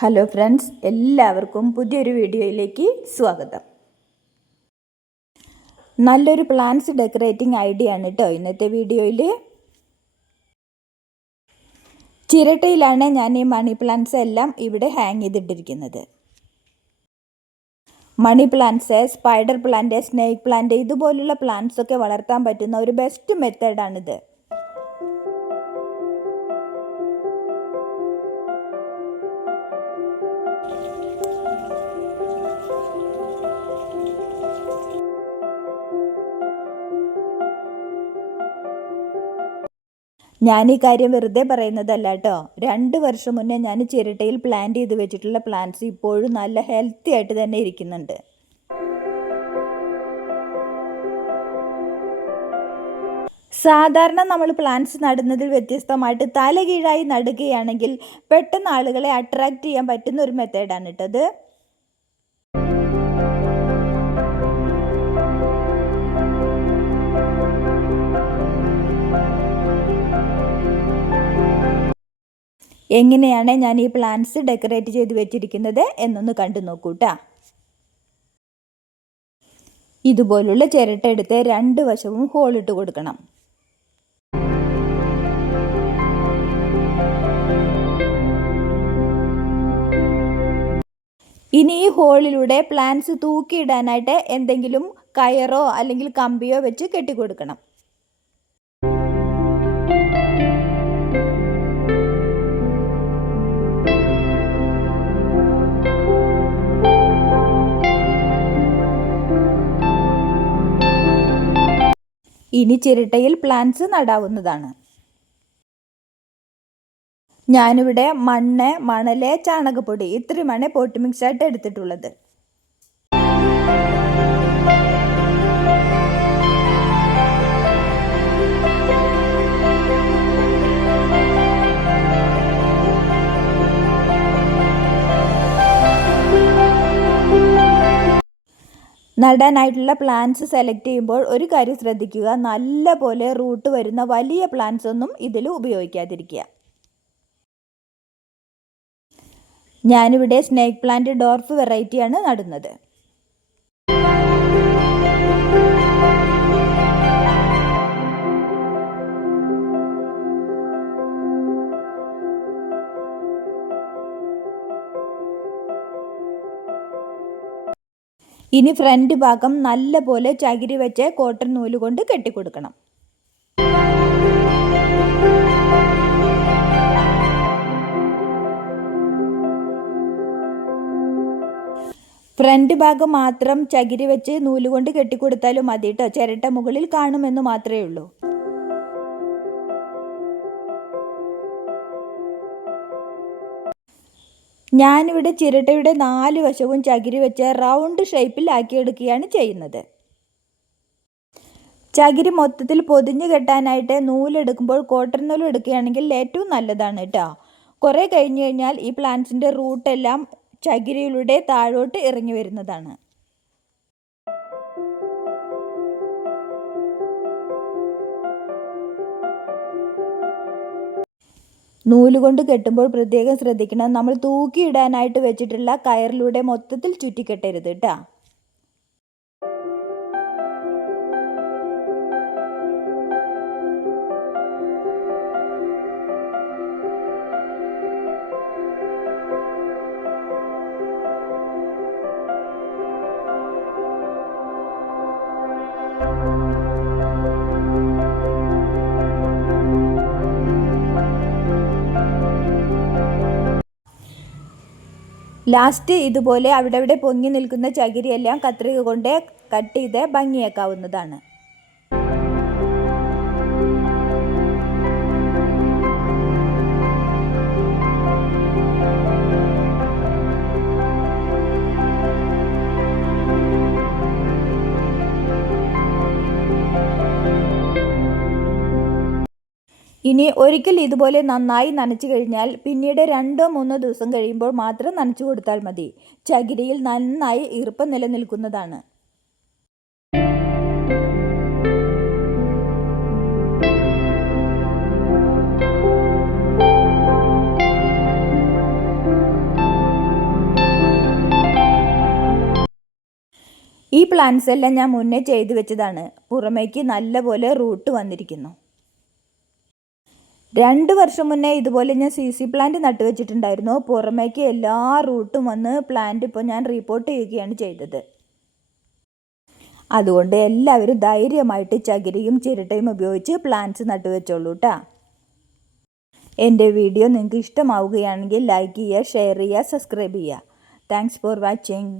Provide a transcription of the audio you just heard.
Hello friends എല്ലാവർക്കും പുതിയൊരു വീഡിയോയിലേക്ക് സ്വാഗതം. നല്ലൊരു പ്ലാന്റ്സ് ഡെക്കറേറ്റിംഗ് ഐഡിയ ആണ് കേട്ടോ ഇന്നത്തെ വീഡിയോയിൽ ചിരട്ടയിലാണ് ഞാൻ ഈ മണി പ്ലാന്റ്സ് എല്ലാം ഇവിടെ hang ചെയ്തിട്ടിരിക്കുന്നത്. Money plants spider plant snake plant ഇതുപോലുള്ള പ്ലാന്റ്സ് ഒക്കെ വളർത്താൻ പറ്റുന്ന ഒരു ബെസ്റ്റ് മെത്തേഡാണിത്. ഞാൻ ഈ കാര്യം വെറുതെ പറയുന്നതല്ല കേട്ടോ രണ്ട് വർഷം മുന്നേ ഞാൻ ചിരട്ടയിൽ പ്ലാന്റ് ചെയ്ത് വെച്ചിട്ടുള്ള പ്ലാന്റ്സ് ഇപ്പോഴും നല്ല ഹെൽത്തി ആയിട്ട് തന്നെ ഇരിക്കുന്നുണ്ട്. സാധാരണ നമ്മൾ പ്ലാന്റ്സ് നടുന്നതിൽ വ്യത്യസ്തമായിട്ട് തലകീഴായി നടുകയാണെങ്കിൽ പെട്ടെന്ന് ആളുകളെ അട്രാക്റ്റ് ചെയ്യാൻ പറ്റുന്ന ഒരു മെത്തേഡാണ് കേട്ടത് എങ്ങനെയാണ് ഞാൻ ഈ പ്ലാന്റ്സ് ഡെക്കറേറ്റ് ചെയ്ത് വെച്ചിരിക്കുന്നത് എന്നൊന്ന് കണ്ടു നോക്കൂട്ടാ ഇതുപോലുള്ള ചിരട്ട എടുത്ത് രണ്ട് വശവും ഹോളിട്ട് കൊടുക്കണം. ഇനി ഈ ഹോളിലൂടെ പ്ലാന്റ്സ് തൂക്കിയിടാനായിട്ട് എന്തെങ്കിലും കയറോ അല്ലെങ്കിൽ കമ്പിയോ വെച്ച് കെട്ടിക്കൊടുക്കണം. ഇനി ചിരട്ടയിൽ പ്ലാന്റ്സ് നടാവുന്നതാണ്. ഞാനിവിടെ മണ്ണ് മണൽ ചാണകപ്പൊടി ഇത്രയുമാണ് പോട്ട് മിക്സ് ആയിട്ട് എടുത്തിട്ടുള്ളത്. നടാനായിട്ടുള്ള പ്ലാന്റ്സ് സെലക്ട് ചെയ്യുമ്പോൾ ഒരു കാര്യം ശ്രദ്ധിക്കുക. നല്ല പോലെ റൂട്ട് വരുന്ന വലിയ പ്ലാന്റ്സ് ഒന്നും ഇതിൽ ഉപയോഗിക്കാതിരിക്കുക. ഞാനിവിടെ സ്നേക്ക് പ്ലാന്റ് ഡോർഫ് വെറൈറ്റിയാണ് നടുന്നത്. ഇനി ഫ്രണ്ട് ഭാഗം നല്ല പോലെ ചകിരി വെച്ച് കോട്ടൺ നൂൽ കൊണ്ട് കെട്ടിക്കൊടുക്കണം. ഫ്രണ്ട് ഭാഗം മാത്രം ചകിരി വെച്ച് നൂൽ കൊണ്ട് കെട്ടിക്കൊടുത്താലും മതി കേട്ടോ ചിരട്ട മുകളിൽ കാണുമെന്ന് മാത്രമേ ഉള്ളൂ. ഞാനിവിടെ ചിരട്ടയുടെ നാല് വശവും ചകിരി വെച്ച് റൗണ്ട് ഷേപ്പിൽ ആക്കിയെടുക്കുകയാണ് ചെയ്യുന്നത്. ചകിരി മൊത്തത്തിൽ പൊതിഞ്ഞു കെട്ടാനായിട്ട് നൂലെടുക്കുമ്പോൾ കോട്ടൺ നൂൽ എടുക്കുകയാണെങ്കിൽ ഏറ്റവും നല്ലതാണ് കേട്ടോ കുറേ കഴിഞ്ഞ് കഴിഞ്ഞാൽ ഈ പ്ലാന്റ്സിന്റെ റൂട്ടെല്ലാം ചകിരിയിലൂടെ താഴോട്ട് ഇറങ്ങി വരുന്നതാണ്. നൂലുകൊണ്ട് കെട്ടുമ്പോൾ പ്രത്യേകം ശ്രദ്ധിക്കണം. നമ്മൾ തൂക്കിയിടാനായിട്ട് വെച്ചിട്ടുള്ള കയറിലൂടെ മൊത്തത്തിൽ ചുറ്റിക്കെട്ടരുത് കേട്ടോ ലാസ്റ്റ് ഇതുപോലെ അവിടെ അവിടെ പൊങ്ങി നിൽക്കുന്ന ചകിരിയെല്ലാം കത്രിക കൊണ്ട് കട്ട് ചെയ്ത് ഭംഗിയാക്കാവുന്നതാണ്. ഇനി ഒരിക്കൽ ഇതുപോലെ നന്നായി നനച്ചു കഴിഞ്ഞാൽ പിന്നീട് രണ്ടോ മൂന്നോ ദിവസം കഴിയുമ്പോൾ മാത്രം നനച്ചു കൊടുത്താൽ മതി. ചകിരിയിൽ നന്നായി ഈർപ്പം നിലനിൽക്കുന്നതാണ്. ഈ പ്ലാന്റ്സ് എല്ലാം ഞാൻ മുന്നേ ചെയ്തു വെച്ചതാണ്. പുറമേക്ക് നല്ലപോലെ റൂട്ട് വന്നിരിക്കുന്നു. രണ്ട് വർഷം മുന്നേ ഇതുപോലെ ഞാൻ സി സി പ്ലാന്റ് നട്ടുവെച്ചിട്ടുണ്ടായിരുന്നു. പുറമേക്ക് എല്ലാ റൂട്ടും വന്ന് പ്ലാന്റ് ഇപ്പോൾ ഞാൻ റിപ്പോർട്ട് ചെയ്യുകയാണ് ചെയ്തത്. അതുകൊണ്ട് എല്ലാവരും ധൈര്യമായിട്ട് ചകിരിയും ചിരട്ടയും ഉപയോഗിച്ച് പ്ലാന്റ്സ് നട്ടുവെച്ചോളൂ കേട്ടോ എന്റെ വീഡിയോ നിങ്ങൾക്ക് ഇഷ്ടമാവുകയാണെങ്കിൽ ലൈക്ക് ചെയ്യുക ഷെയർ ചെയ്യുക സബ്സ്ക്രൈബ് ചെയ്യുക. Thanks for watching